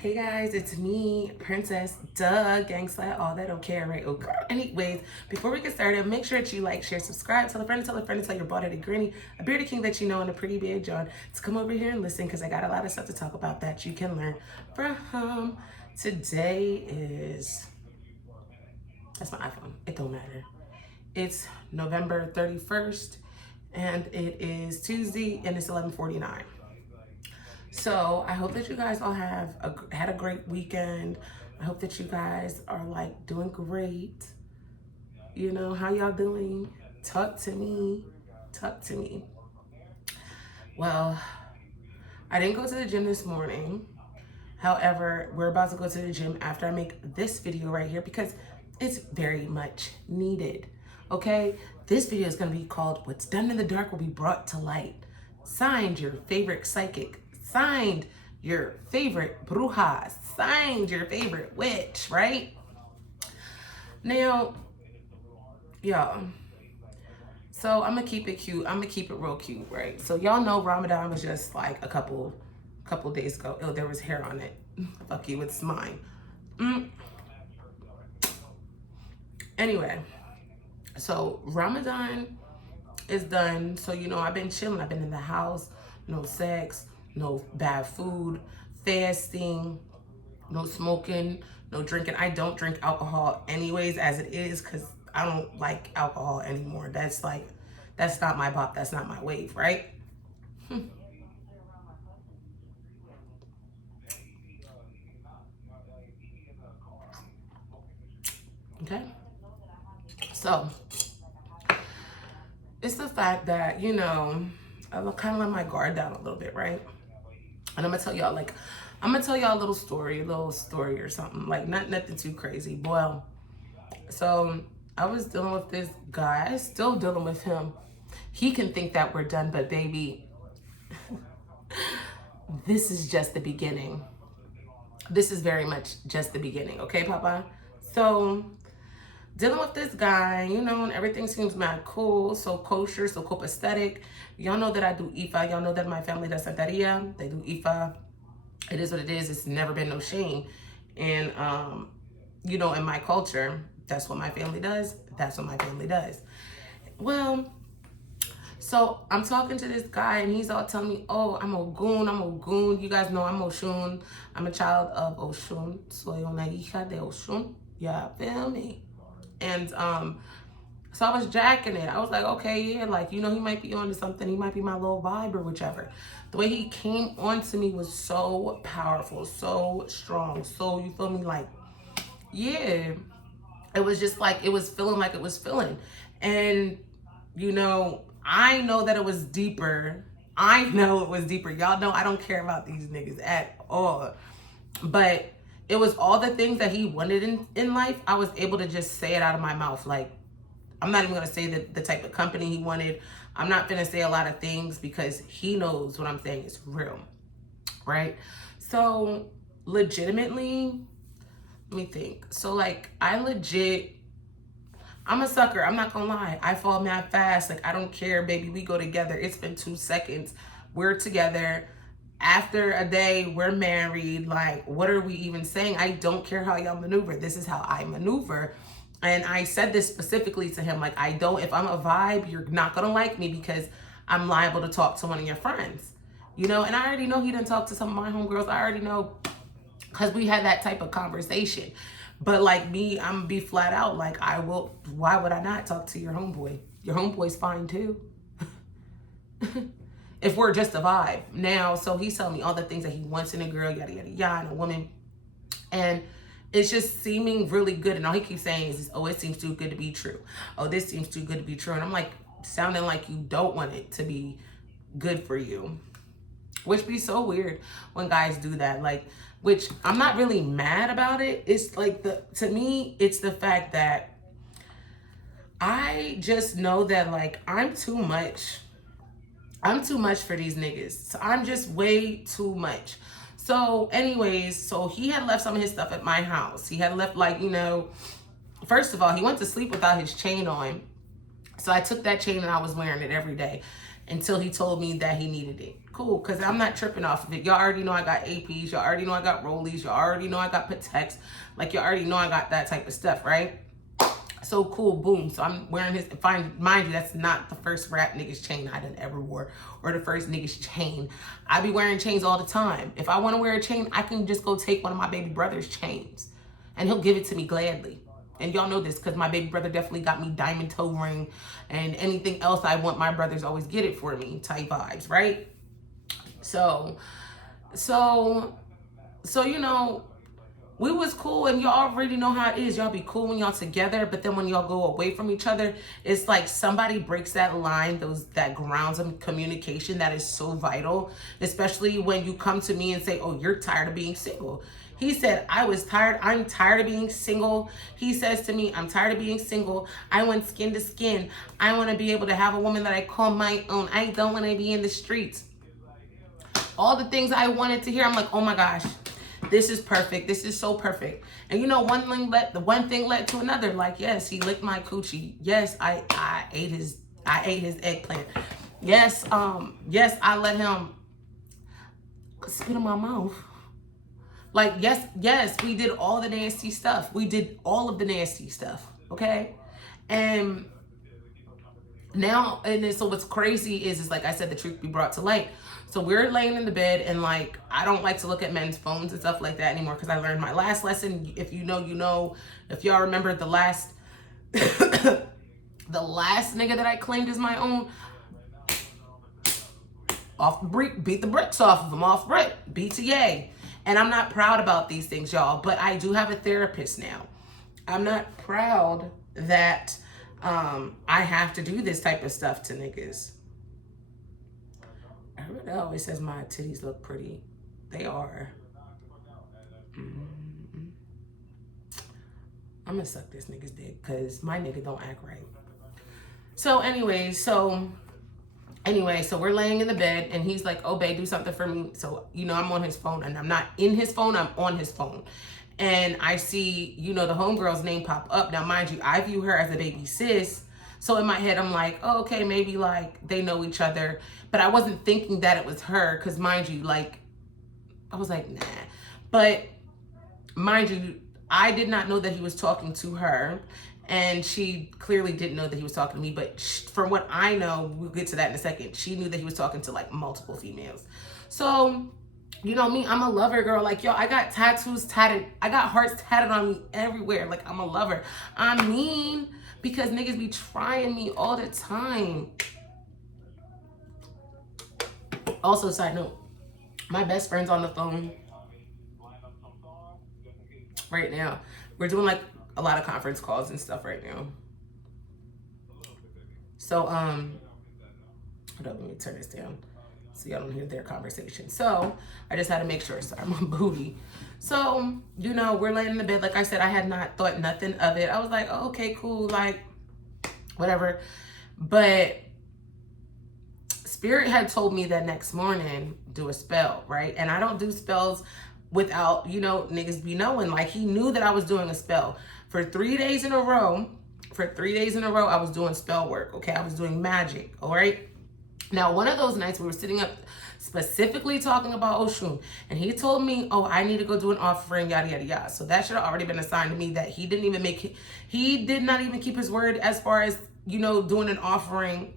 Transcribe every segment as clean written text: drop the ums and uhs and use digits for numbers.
Hey guys, it's me, Princess, gangsta, all that okay, right? Okay. Anyways, before we get started, make sure that you like, share, subscribe, tell a friend, tell your bought it a granny, a bearded king that you know, and a pretty beard John to come over here and listen because I got a lot of stuff to talk about that you can learn from. Today is, that's my iPhone, it don't matter. It's November 31st and it is Tuesday and it's 11:49. So I hope that you guys all had a great weekend. I hope that you guys are like doing great. You know, how y'all doing? Talk to me. Talk to me. Well, I didn't go to the gym this morning. However, we're about to go to the gym after I make this video right here because it's very much needed. Okay? This video is going to be called What's Done in the Dark Will Be Brought to Light. Signed, your favorite psychic. Signed, your favorite bruja. Signed, your favorite witch, right? Now, y'all, so I'm gonna keep it cute. I'm gonna keep it real cute, right? So y'all know Ramadan was just like a couple days ago. Oh, there was hair on it. Fuck you, it's mine. Anyway, so Ramadan is done. So, you know, I've been chilling. I've been in the house. No sex, no bad food, fasting, no smoking, no drinking. I don't drink alcohol anyways as it is because I don't like alcohol anymore. That's not my bop. That's not my wave, right? Okay. So it's the fact that, you know, I kind of let my guard down a little bit, right? And I'm gonna tell y'all a little story or something, like nothing too crazy. Well, so I was dealing with this guy. I'm still dealing with him. He can think that we're done, but baby, this is just the beginning. This is very much just the beginning, okay, Papa? So dealing with this guy, you know, and everything seems mad cool, so kosher, so copacetic. Y'all know that I do Ifa. Y'all know that my family does Santeria. They do Ifa. It is what it is. It's never been no shame. And, you know, in my culture, that's what my family does. That's what my family does. Well, so I'm talking to this guy and he's all telling me, oh, I'm Ogun. You guys know I'm Oshun. I'm a child of Oshun. Soy una hija de Oshun. Yeah, feel me? And so I was jacking it. I was like, okay, yeah, like, you know, he might be onto something. He might be my little vibe or whichever. The way he came onto me was so powerful, so strong. So, you feel me? Like, yeah, it was just like, it was feeling like it was feeling. And, you know, I know that it was deeper. I know it was deeper. Y'all know I don't care about these niggas at all. But it was all the things that he wanted in life. I was able to just say it out of my mouth. Like, I'm not even going to say the type of company he wanted. I'm not going to say a lot of things because he knows what I'm saying is real, right? So legitimately, let me think. So like I'm a sucker. I'm not going to lie. I fall mad fast. Like, I don't care, baby. We go together. It's been 2 seconds. We're together. After a day, we're married. Like, what are we even saying? I don't care how y'all maneuver. This is how I maneuver. And I said this specifically to him, like, if I'm a vibe, you're not gonna like me because I'm liable to talk to one of your friends, you know? And I already know he didn't talk to some of my homegirls. I already know because we had that type of conversation. But like me, I'm gonna be flat out, like, why would I not talk to your homeboy? Your homeboy's fine too. If we're just a vibe. Now, so he's telling me all the things that he wants in a girl, yada, yada, yada, and a woman. And it's just seeming really good. And all he keeps saying is, oh, it seems too good to be true. Oh, this seems too good to be true. And I'm like, sounding like you don't want it to be good for you. Which be so weird when guys do that. Like, which I'm not really mad about it. It's like, to me, it's the fact that I just know that, like, I'm too much for these niggas. So I'm just way too much. So anyways, so he had left some of his stuff at my house. He had left, like, you know, first of all, he went to sleep without his chain on. So I took that chain and I was wearing it every day. until he told me that he needed it. Cool, because I'm not tripping off of it. Y'all already know I got APs. Y'all already know I got rollies. Y'all already know I got Pateks. Like, you already know I got that type of stuff, right? So cool, boom. So I'm wearing his, mind you, that's not the first rap niggas chain I done ever wore, or the first niggas chain. I be wearing chains all the time. If I want to wear a chain, I can just go take one of my baby brother's chains, and he'll give it to me gladly. And y'all know this because my baby brother definitely got me diamond toe ring, and anything else I want, my brothers always get it for me type vibes, right? So you know, we was cool, and y'all already know how it is. Y'all be cool when y'all together, but then when y'all go away from each other, it's like somebody breaks that line, that grounds of communication that is so vital, especially when you come to me and say, oh, you're tired of being single. He said, I'm tired of being single. He says to me, I'm tired of being single. I want skin to skin. I want to be able to have a woman that I call my own. I don't want to be in the streets. All the things I wanted to hear, I'm like, oh my gosh. This is perfect. This is so perfect. And you know, one thing led to another. Like, yes, he licked my coochie. Yes, I ate his eggplant. Yes, I let him spit in my mouth. Like, yes, we did all the nasty stuff. We did all of the nasty stuff. Okay? And now, and then, so what's crazy is like I said, the truth be brought to light. So we're laying in the bed, and like, I don't like to look at men's phones and stuff like that anymore, because I learned my last lesson. If you know, you know. If y'all remember the last the last nigga that I claimed as my own, off the brick, beat the bricks off of him, off brick, BTA. And I'm not proud about these things, y'all, but I do have a therapist now. I'm not proud that I have to do this type of stuff to niggas. Everybody always says my titties look pretty. They are. I'm gonna suck this nigga's dick because my nigga don't act right. So anyway, so we're laying in the bed, and he's like, oh, babe, do something for me. So, you know, I'm on his phone, and I'm not in his phone, I'm on his phone. And I see, you know, the homegirl's name pop up. Now, mind you, I view her as a baby sis. So in my head, I'm like, oh, okay, maybe like they know each other. But I wasn't thinking that it was her, because mind you, like, I was like, nah. But mind you, I did not know that he was talking to her. And she clearly didn't know that he was talking to me. But from what I know, we'll get to that in a second, she knew that he was talking to like multiple females. So, you know me, I'm a lover, girl. Like, yo, I got tattoos tatted. I got hearts tatted on me everywhere. Like, I'm a lover. I mean, because niggas be trying me all the time. Also, side note, my best friend's on the phone right now. We're doing like a lot of conference calls and stuff right now. So, hold up, let me turn this down so y'all don't hear their conversation. So, I just had to make sure, sorry, my booty. So, you know, we're laying in the bed. Like I said, I had not thought nothing of it. I was like, oh, okay, cool, like, whatever. But Spirit had told me that next morning, do a spell, right? And I don't do spells without, you know, niggas be knowing. Like, he knew that I was doing a spell. For 3 days in a row, I was doing spell work, okay? I was doing magic, all right? Now, one of those nights we were sitting up specifically talking about Oshun, and he told me, oh, I need to go do an offering, yada, yada, yada. So that should have already been assigned to me, that he did not even keep his word as far as, you know, doing an offering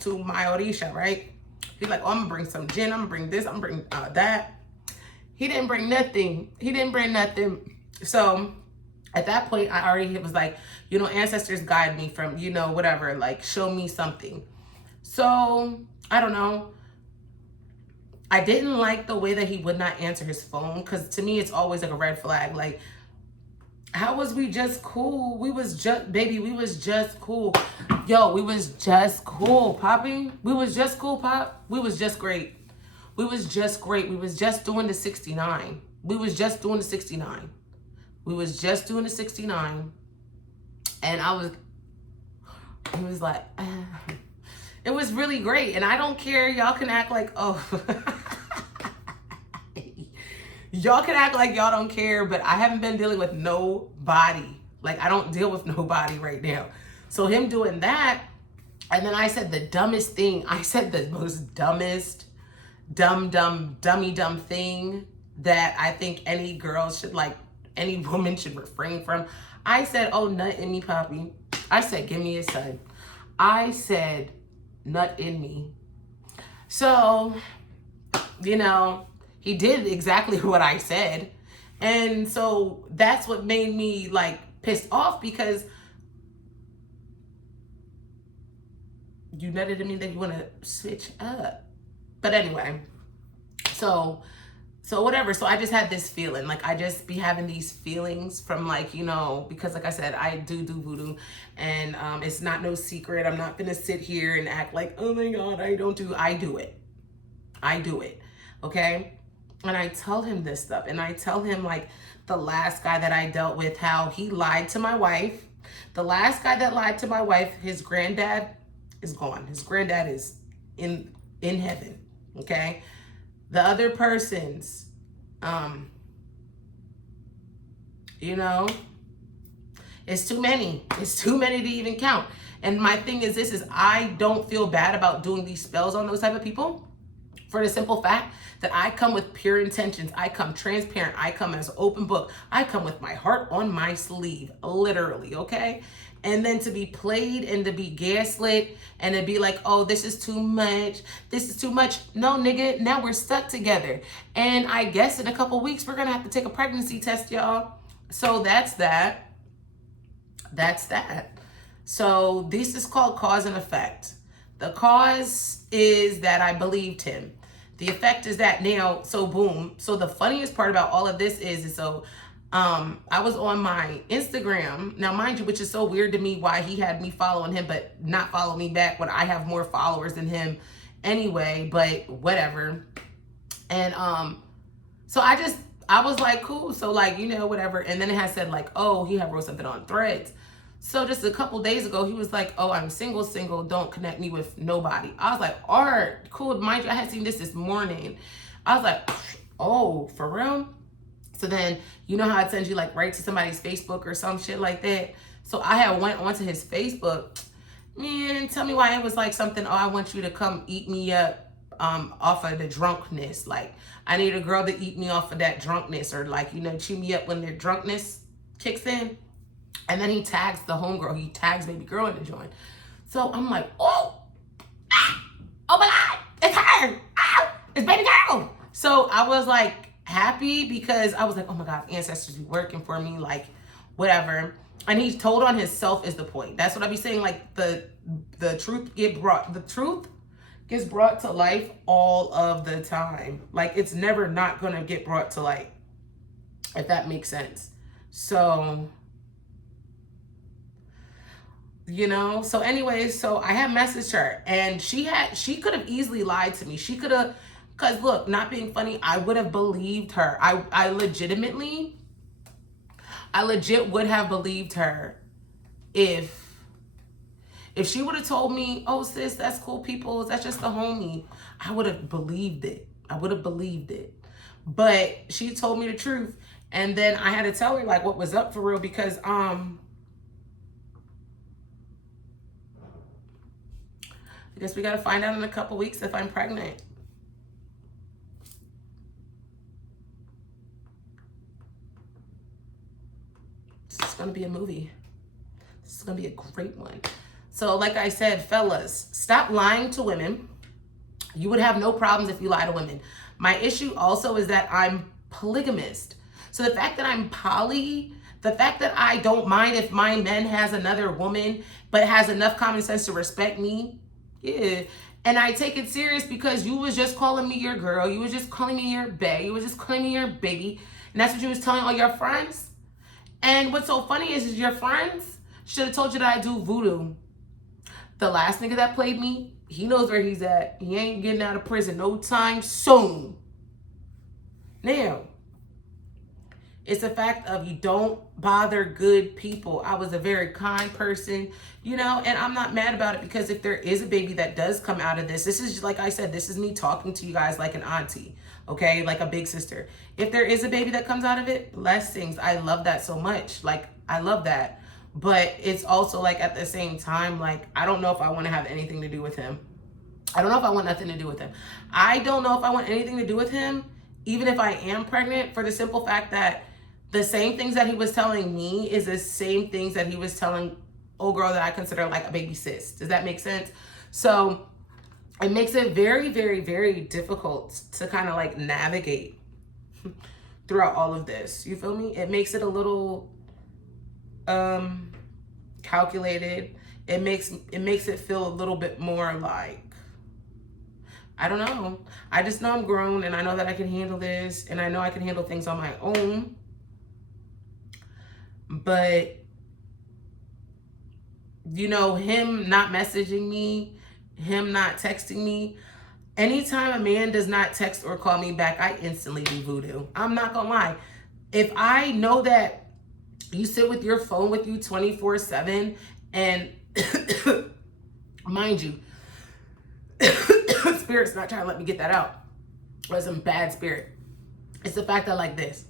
to my Orisha, right? He's like, oh, I'm gonna bring some gin, I'm gonna bring this, I'm gonna bring that. He didn't bring nothing. So at that point, I already was like, you know, ancestors guide me from, you know, whatever, like, show me something. So, I don't know. I didn't like the way that he would not answer his phone, because to me, it's always like a red flag. Like, how was we just cool? We was just cool. Yo, we was just cool, Poppy. We was just cool, Pop. We was just great. We was just great. We was just doing the 69. We was just doing the 69. And it was like, it was really great. And I don't care. Y'all can act like, oh, y'all can act like y'all don't care, but I haven't been dealing with nobody. Like, I don't deal with nobody right now. So him doing that, And then I said the dumbest thing. I said the most dumbest, dumb thing that I think any girl should, like, any woman should refrain from. I said, oh, nut in me, Poppy. I said, give me a son. I said, nut in me. So, you know, he did exactly what I said. And so that's what made me, like, pissed off, because you nutted at me, then you want to switch up. But anyway, so whatever. So I just had this feeling, like, I just be having these feelings from, like, you know, because like I said, I do voodoo, and it's not no secret. I'm not gonna sit here and act like, oh my God, I do it. Okay. And I tell him this stuff, and I tell him, like, the last guy that I dealt with, how he lied to my wife. The last guy that lied to my wife, his granddad is gone. His granddad is in heaven. Okay. The other persons, you know, it's too many. It's too many to even count. And my thing is this, is I don't feel bad about doing these spells on those type of people, for the simple fact that I come with pure intentions. I come transparent. I come as an open book. I come with my heart on my sleeve, literally, okay? And then to be played and to be gaslit and to be like, oh, this is too much. This is too much. No, nigga, now we're stuck together. And I guess in a couple weeks, we're going to have to take a pregnancy test, y'all. So that's that. That's that. So this is called cause and effect. The cause is that I believed him. The effect is that now, so boom. So the funniest part about all of this is so I was on my Instagram. Now, mind you, which is so weird to me, why he had me following him, but not follow me back when I have more followers than him anyway, but whatever. And so I was like, cool. So, like, you know, whatever. And then it had said, like, oh, he had wrote something on Threads. So just a couple days ago, he was like, oh, I'm single, don't connect me with nobody. I was like, all right, cool. Mind you, I had seen this morning. I was like, oh, for real? So then, you know how it sends you, like, right to somebody's Facebook or some shit like that? So I had went onto his Facebook. Man, tell me why it was like something, oh, I want you to come eat me up off of the drunkenness. Like, I need a girl to eat me off of that drunkenness, or, like, you know, chew me up when their drunkenness kicks in. And then he tags the homegirl. He tags baby girl in the joint. So I'm like, oh my God, it's her. It's baby girl. So I was like happy, because I was like, oh my God, ancestors be working for me, like, whatever. And he's told on himself is the point. That's what I be saying. Like, the truth gets brought to life all of the time. Like, it's never not gonna get brought to light, if that makes sense. So, you know, so anyways, so I had messaged her, and she could have easily lied to me. She could have, because look, not being funny, I would have believed her. I legit would have believed her if she would have told me, oh sis, that's cool people, that's just a homie. I would have believed it. But she told me the truth, and then I had to tell her, like, what was up for real, because I guess we got to find out in a couple weeks if I'm pregnant. This is going to be a movie. This is going to be a great one. So like I said, fellas, stop lying to women. You would have no problems if you lie to women. My issue also is that I'm polygamist. So the fact that I'm poly, the fact that I don't mind if my man has another woman, but has enough common sense to respect me, yeah. And I take it serious, because you was just calling me your girl. You was just calling me your bae. You was just calling me your baby. And that's what you was telling all your friends. And what's so funny is your friends should have told you that I do voodoo. The last nigga that played me, he knows where he's at. He ain't getting out of prison no time soon. Now, it's a fact of you don't bother good people. I was a very kind person, you know, and I'm not mad about it, because if there is a baby that does come out of this is, like I said, this is me talking to you guys like an auntie, okay? Like a big sister. If there is a baby that comes out of it, blessings. I love that so much. Like, I love that. But it's also like at the same time, like, I don't know if I want to have anything to do with him. I don't know if I want nothing to do with him. I don't know if I want anything to do with him, even if I am pregnant, for the simple fact that the same things that he was telling me is the same things that he was telling old girl that I consider like a baby sis. Does that make sense? So it makes it very, very, very difficult to kind of like navigate throughout all of this. You feel me? It makes it a little calculated. It makes it feel a little bit more like, I don't know. I just know I'm grown and I know that I can handle this and I know I can handle things on my own. But, you know, him not messaging me, him not texting me, anytime a man does not text or call me back, I instantly do voodoo. I'm not gonna lie. If I know that you sit with your phone with you 24/7 and mind you, Spirit's not trying to let me get that out. Or some bad spirit. It's the fact that like this.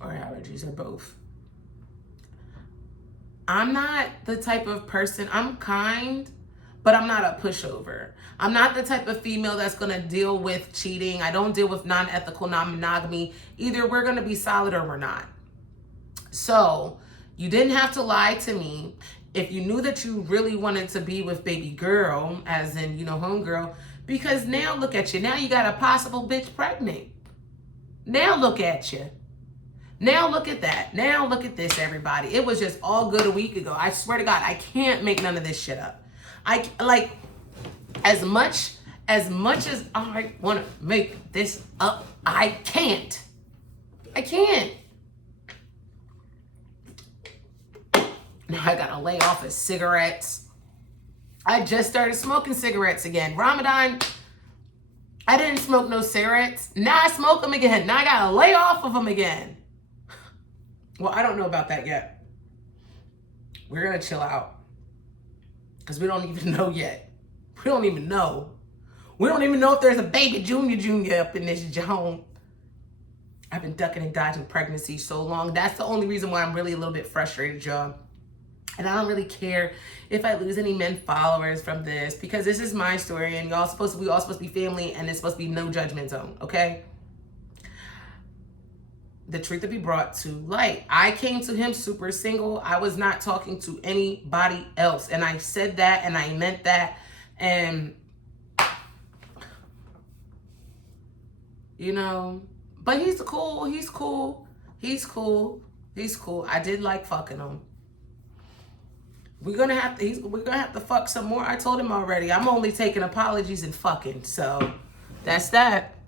Or allergies or both. I'm not the type of person, I'm kind, but I'm not a pushover. I'm not the type of female that's gonna deal with cheating. I don't deal with non-ethical non-monogamy. Either we're gonna be solid or we're not. So you didn't have to lie to me. If you knew that you really wanted to be with baby girl, as in, you know, homegirl, because now look at you. Now you got a possible bitch pregnant. Now look at you. Now look at that. Now look at this, everybody. It was just all good a week ago. I swear to God, I can't make none of this shit up. I like, as much as I want to make this up, I can't. I can't. Now I gotta lay off of cigarettes. I just started smoking cigarettes again. Ramadan, I didn't smoke no cigarettes. Now I smoke them again. Now I gotta lay off of them again. Well, I don't know about that yet. We're gonna chill out. Because we don't even know yet. We don't even know. We don't even know if there's a baby junior up in this zone. I've been ducking and dodging pregnancy so long. That's the only reason why I'm really a little bit frustrated, y'all. And I don't really care if I lose any men followers from this, because this is my story and we all supposed to be family, and it's supposed to be no judgment zone, okay? The truth to be brought to light. I came to him super single. I was not talking to anybody else. And I said that and I meant that. And, you know, but he's cool. He's cool. He's cool. He's cool. I did like fucking him. We're gonna have to fuck some more. I told him already. I'm only taking apologies and fucking. So that's that.